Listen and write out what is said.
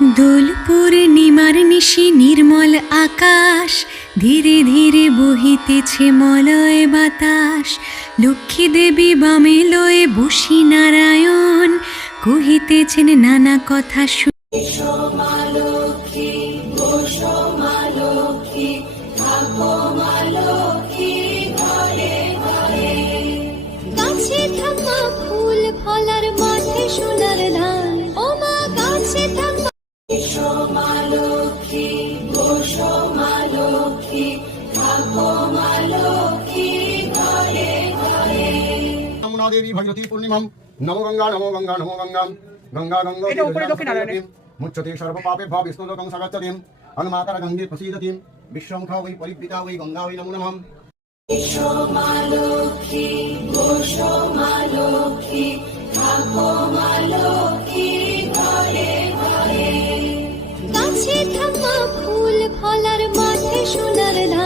দোল পূর্ণিমার নিশি নির্মল আকাশ, ধীরে ধীরে বহিতেছে মলয় বাতাস। লক্ষ্মী দেবী বামে লয়ে বসি নারায়ণ, কহিতেছেন নানা কথা গাছে থাকা ফুল ফলার মাঠে সোনার ধান, ও মা গাছে থাকা নমো দেবী ভগবতী পূর্ণিমাম নমো গঙ্গা নমো গঙ্গা নমো গঙ্গা গঙ্গা গঙ্গা মুচ্যতে সর্ব পাপে ভাব বিষ্ণু লোকং সগচ্ছতিম অনুমাতার গঙ্গে প্রসীদতিম বিশ্বমুখা ওই পরিবৃতা ওই গঙ্গা ওই নমো নমঃ। গাছে থাকা ফুল ফলার মাঠে সোনার ধান।